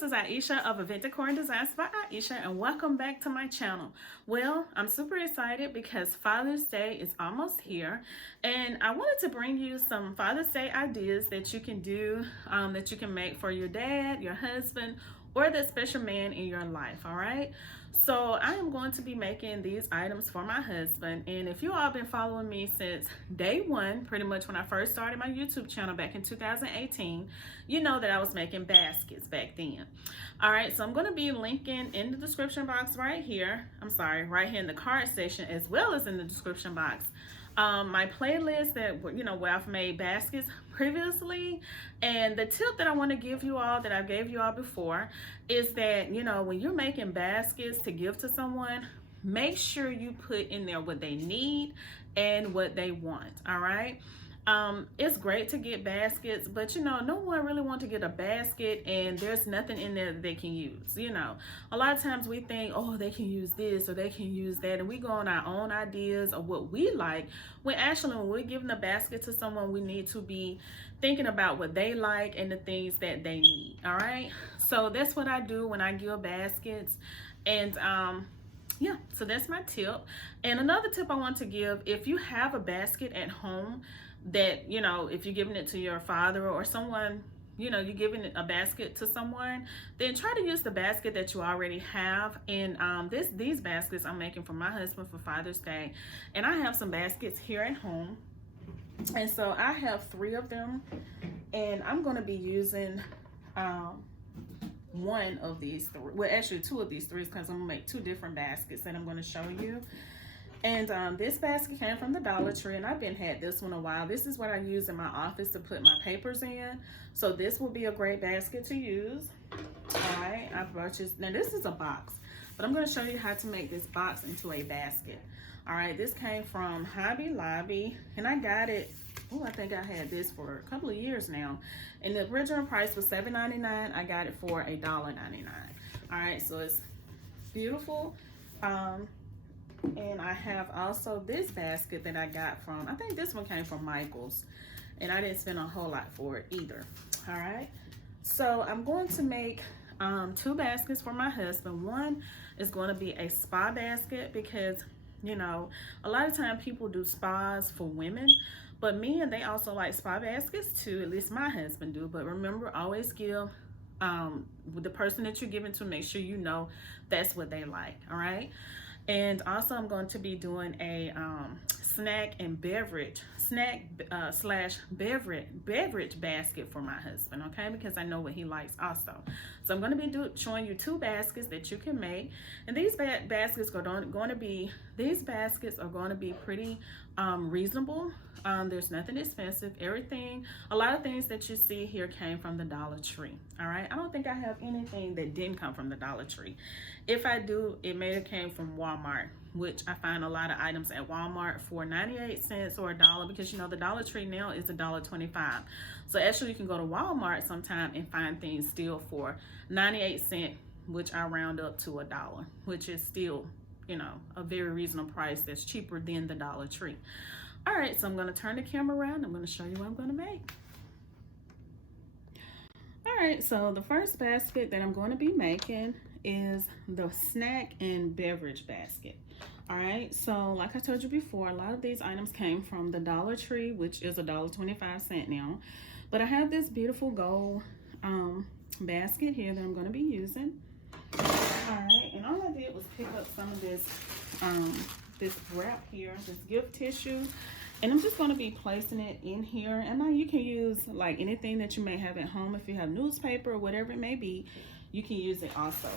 this is Aisha of Event Decor and Designs by Aisha, and welcome back to my channel. Well, I'm super excited because Father's Day is almost here, and I wanted to bring you some Father's Day ideas that you can do, that you can make for your dad, your husband, or that special man in your life, all right? So I am going to be making these items for my husband, and if you all been following me since day one, pretty much when I first started my YouTube channel back in 2018, you know that I was making baskets back then. All right, so I'm going to be linking in the description box right here, right here in the card section, as well as in the description box, my playlist that, where I've made baskets previously. And the tip that I want to give you all, that I gave you all before, is that, when you're making baskets to give to someone, make sure you put in there what they need and what they want. All right. It's great to get baskets, but no one really wants to get a basket and there's nothing in there that they can use. A lot of times we think, oh, they can use this or they can use that, and we go on our own ideas of what we like, when actually when we're giving a basket to someone, we need to be thinking about what they like and the things that they need. All right, so that's what I do when I give baskets. And yeah, so that's my tip. And another tip I want to give: if you have a basket at home that, if you're giving it to your father or someone, you're giving a basket to someone, then try to use the basket that you already have. And these baskets I'm making for my husband for Father's Day, and I have some baskets here at home, and so I have 3 of them, and I'm going to be using one of these 3, well, actually 2 of these 3, because I'm gonna make 2 different baskets that I'm going to show you. And this basket came from the Dollar Tree, and I've been had this one a while. This is what I use in my office to put my papers in. So this will be a great basket to use. All right, I purchased, now this is a box, but I'm going to show you how to make this box into a basket. All right, this came from Hobby Lobby, and I got it, oh, I think I had this for a couple of years now. And the original price was $7.99. I got it for $1.99. All right, so it's beautiful. And I have also this basket that I got from, I think this one came from Michael's, and I didn't spend a whole lot for it either. All right, so I'm going to make 2 baskets for my husband. One is going to be a spa basket, because a lot of time people do spas for women, but men, they also like spa baskets too. At least my husband do. But remember, always give the person that you're giving to, make sure that's what they like. All right. And also I'm going to be doing a snack slash beverage basket for my husband, okay, because I know what he likes also. So I'm going to be showing you 2 baskets that you can make, and these baskets are going to be pretty reasonable. There's nothing expensive. Everything, a lot of things that you see here came from the Dollar Tree. All right, I don't think I have anything that didn't come from the Dollar Tree. If I do, it may have came from Walmart, which I find a lot of items at Walmart for 98 cents or $1, because the Dollar Tree now is $1.25. So actually you can go to Walmart sometime and find things still for 98 cents, which I round up to $1, which is still, a very reasonable price. That's cheaper than the Dollar Tree. All right, so I'm going to turn the camera around. I'm going to show you what I'm going to make. All right, so the first basket that I'm going to be making is the snack and beverage basket. All right, so like I told you before, a lot of these items came from the Dollar Tree, which is $1.25 now. But I have this beautiful gold basket here that I'm going to be using. All right, and all I did was pick up some of this this wrap here, this gift tissue, and I'm just going to be placing it in here. And now you can use like anything that you may have at home. If you have newspaper or whatever it may be, you can use it also.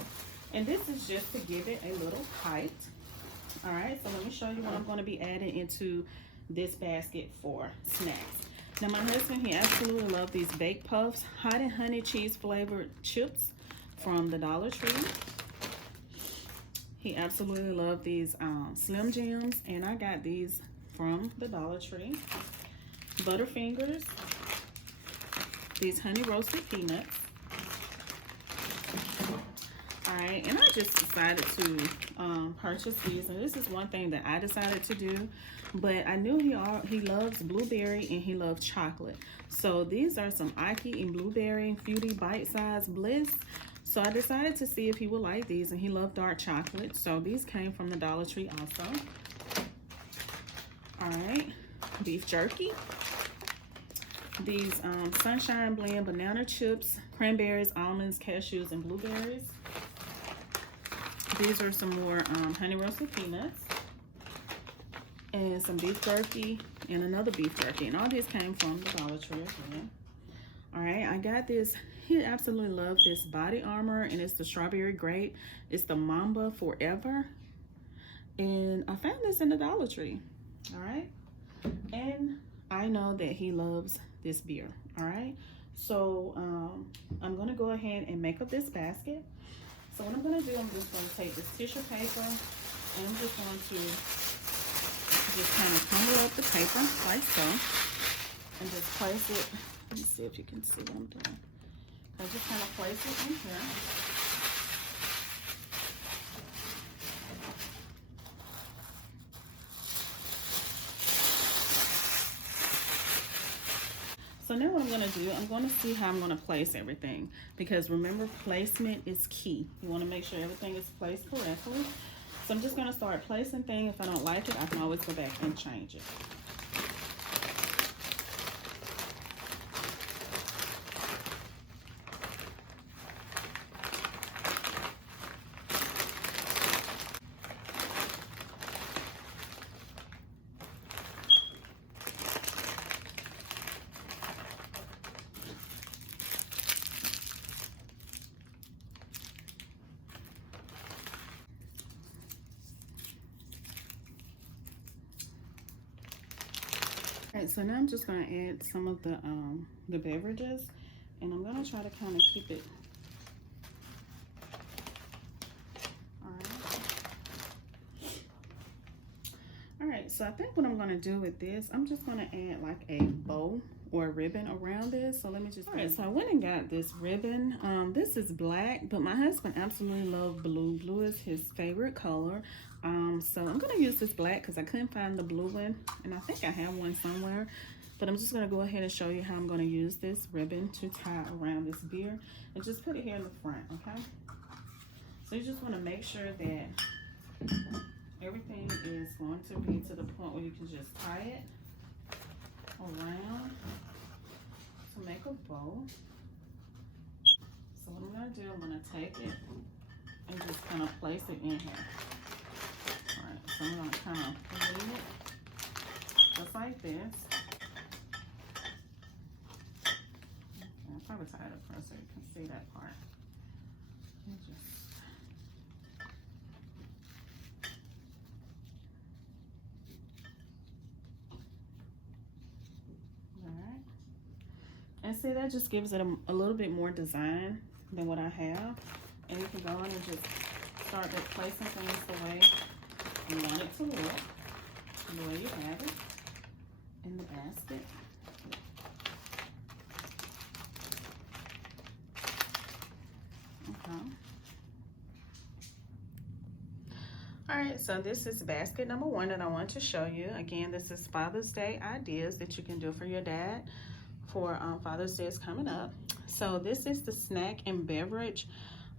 And this is just to give it a little height. All right, so let me show you what I'm going to be adding into this basket for snacks. Now my husband, he absolutely loves these baked puffs, hot and honey cheese flavored chips from the Dollar Tree. He absolutely loves these Slim Jims, and I got these from the Dollar Tree. Butterfingers, these honey roasted peanuts. All right, and I just decided to purchase these, and this is one thing that I decided to do, but I knew he loves blueberry and he loves chocolate. So these are some Aki and Blueberry Fruity Bite Size Bliss. So I decided to see if he would like these, and he loved dark chocolate. So these came from the Dollar Tree also. All right, beef jerky. These Sunshine Blend banana chips, cranberries, almonds, cashews, and blueberries. These are some more honey roasted peanuts. And some beef jerky and another beef jerky. And all these came from the Dollar Tree again. All right, I got this. He absolutely loved this body armor, and it's the strawberry grape. It's the Mamba Forever. And I found this in the Dollar Tree. All right. And I know that he loves this beer. All right. So I'm going to go ahead and make up this basket. So what I'm going to do, I'm just going to take this tissue paper, and I'm just going to just kind of crumble up the paper like so, and just place it. Let me see if you can see what I'm doing. I just kind of place it in here. So now what I'm going to do, I'm going to see how I'm going to place everything, because remember, placement is key. You want to make sure everything is placed correctly. So I'm just going to start placing things. If I don't like it, I can always go back and change it. Alright, so now I'm just going to add some of the beverages, and I'm going to try to kind of keep it. Alright, so I think what I'm going to do with this, I'm just going to add like a bow or a ribbon around this. So let me just, alright, so I went and got this ribbon. This is black, but my husband absolutely loved blue. Blue is his favorite color. So I'm going to use this black because I couldn't find the blue one, and I think I have one somewhere. But I'm just going to go ahead and show you how I'm going to use this ribbon to tie around this beer, and just put it here in the front, okay? So you just want to make sure that everything is going to be to the point where you can just tie it around to make a bow. So what I'm going to do, I'm going to take it and just kind of place it in here. Alright, so I'm going to kind of lean it just like this. I'll probably tie it up first so you can see that part. And just, alright. And see, that just gives it a little bit more design than what I have. And you can go in and just start placing things the way you want it to look, the way you have it in the basket. Okay. Alright, so this is basket number 1 that I want to show you. Again, this is Father's Day ideas that you can do for your dad for Father's Day is coming up. So this is the snack and beverage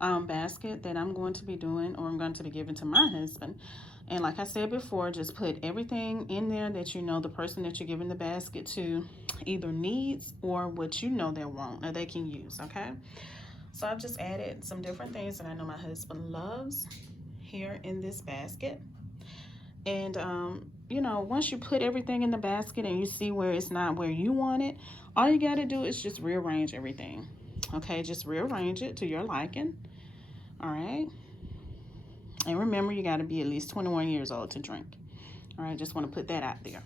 basket that I'm going to be doing, or I'm going to be giving to my husband. And like I said before, just put everything in there that you know the person that you're giving the basket to either needs or what you know they want or they can use, okay? So I've just added some different things that I know my husband loves here in this basket. And you know, once you put everything in the basket and you see where it's not where you want it, all you got to do is just rearrange everything. Okay, just rearrange it to your liking. All right. And remember, you got to be at least 21 years old to drink. All right, just want to put that out there.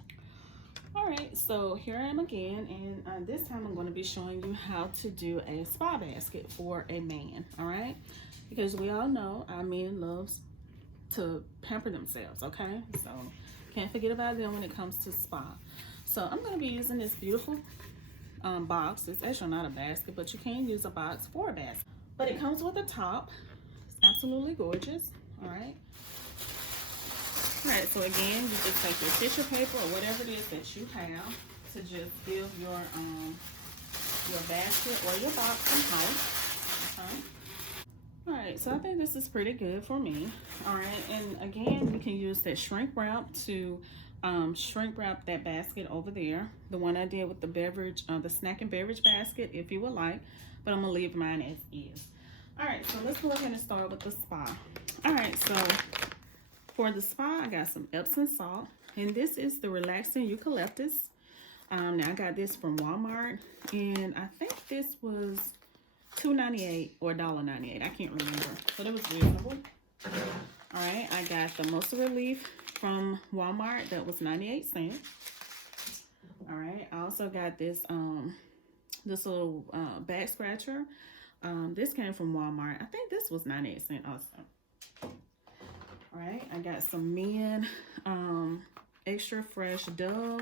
All right, so here I am again, and this time I'm going to be showing you how to do a spa basket for a man. All right, because we all know our men loves to pamper themselves. Okay, so can't forget about them when it comes to spa. So I'm going to be using this beautiful box. It's actually not a basket, but you can use a box for a basket. But it comes with a top. It's absolutely gorgeous. All right. All right, so again, you just take your tissue paper or whatever it is that you have to just give your basket or your box some height. Okay. right, so I think this is pretty good for me. All right, and again, you can use that shrink wrap to shrink wrap that basket over there. The one I did with the beverage, the snack and beverage basket, if you would like, but I'm gonna leave mine as is. All right, so let's go ahead and start with the spa. All right, so for the spa, I got some Epsom salt, and this is the relaxing eucalyptus. Now I got this from Walmart, and I think this was $2.98 or $1.98. I can't remember, but it was reasonable. All right, I got the Muscle Relief from Walmart. That was 98 cents. All right, I also got this this little back scratcher. This came from Walmart. I think this was 98 cents also. All right, I got some men extra fresh Dove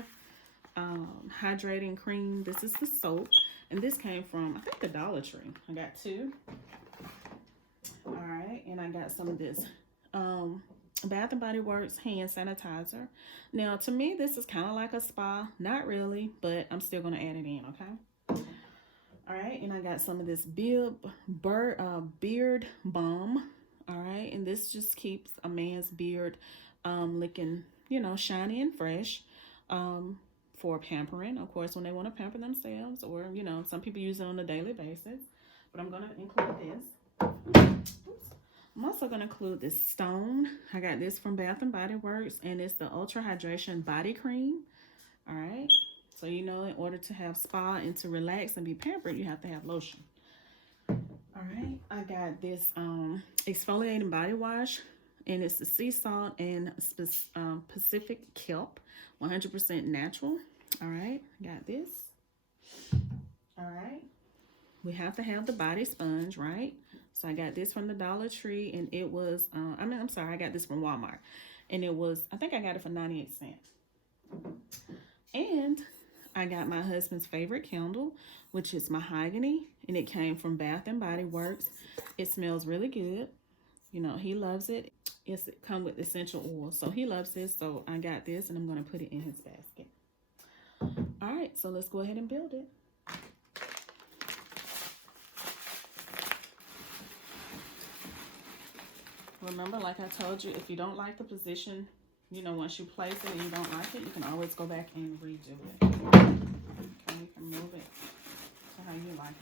hydrating cream. This is the soap, and this came from, I think, the Dollar Tree. I got two. All right, and I got some of this Bath and Body Works hand sanitizer. Now, to me, this is kind of like a spa. Not really, but I'm still going to add it in, okay? All right, and I got some of this beard balm. All right, and this just keeps a man's beard looking, you know, shiny and fresh for pampering. Of course, when they want to pamper themselves, or, you know, some people use it on a daily basis. But I'm going to include this. Oops. I'm also going to include this stone. I got this from Bath and Body Works, and it's the Ultra Hydration Body Cream. All right. So, you know, in order to have spa and to relax and be pampered, you have to have lotion. All right. I got this exfoliating body wash, and it's the sea salt and Pacific kelp, 100% natural. All right. Got this. All right. We have to have the body sponge, right? So I got this from the Dollar Tree, and it was, I'm sorry, I got this from Walmart. And it was, I think I got it for 98 cents. And I got my husband's favorite candle, which is mahogany, and it came from Bath and Body Works. It smells really good. You know, he loves it. It comes with essential oil, so he loves this. So I got this, and I'm going to put it in his basket. All right, so let's go ahead and build it. Remember, like I told you, if you don't like the position, you know, once you place it and you don't like it, you can always go back and redo it. Okay, you can move it to how you like it.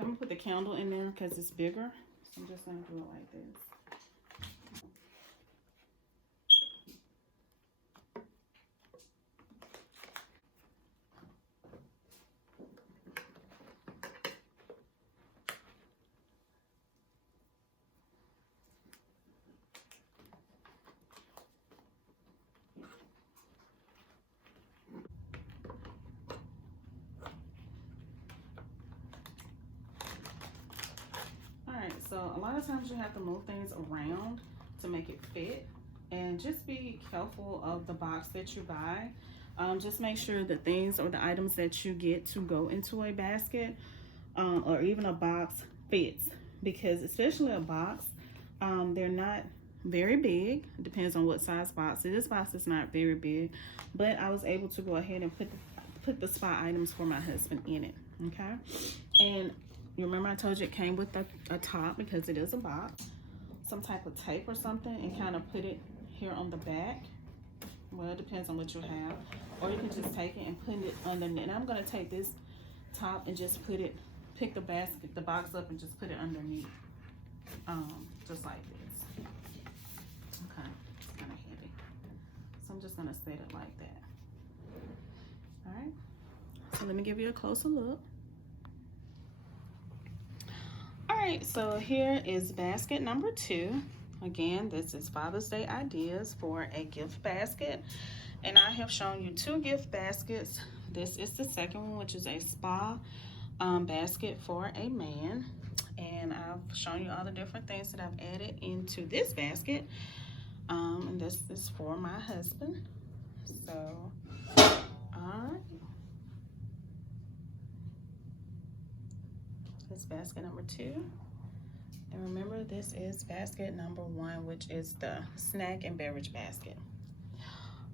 I'm going to put the candle in there because it's bigger. So I'm just going to do it like this. So a lot of times you have to move things around to make it fit, and just be careful of the box that you buy. Just make sure the things or the items that you get to go into a basket or even a box fits, because especially a box, they're not very big. It depends on what size box. This box is not very big, but I was able to go ahead and put the spa items for my husband in it. Okay, and you remember I told you it came with a top, because it is a box, some type of tape or something, and kind of put it here on the back. Well, it depends on what you have, or you can just take it and put it underneath. And I'm going to take this top and just pick the box up and just put it underneath, just like this. Okay, it's kind of heavy, so I'm just going to set it like that. All right, so let me give you a closer look. All right, so here is basket number 2. Again, this is Father's Day ideas for a gift basket, and I have shown you 2 gift baskets. This is the second one, which is a spa basket for a man, and I've shown you all the different things that I've added into this basket, and this is for my husband. So all right, This is basket number 2. And remember, this is basket number 1, which is the snack and beverage basket.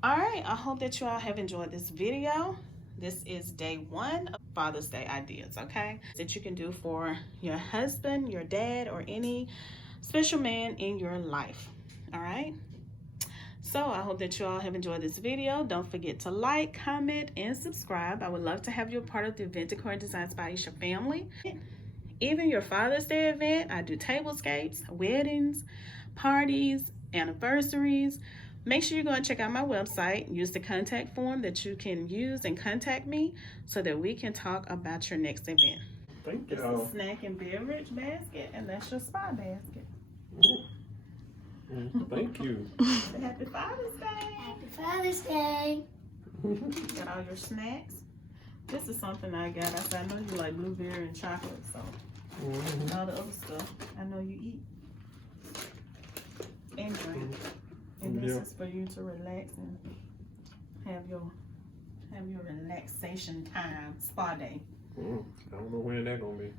All right, I hope that you all have enjoyed this video. This is day 1 of Father's Day ideas, okay? That you can do for your husband, your dad, or any special man in your life, all right? So I hope that you all have enjoyed this video. Don't forget to like, comment, and subscribe. I would love to have you a part of the Event Decor Designs by Aisha family. Even your Father's Day event, I do tablescapes, weddings, parties, anniversaries. Make sure you go and check out my website. Use the contact form that you can use and contact me so that we can talk about your next event. Thank you. This is snack and beverage basket, and that's your spa basket. Thank you. Happy Father's Day. Happy Father's Day. Got all your snacks. This is something I got. I know you like blueberry and chocolate, so all the other stuff I know you eat and drink. And this is for you to relax and have your relaxation time, spa day. I don't know when that's gonna be.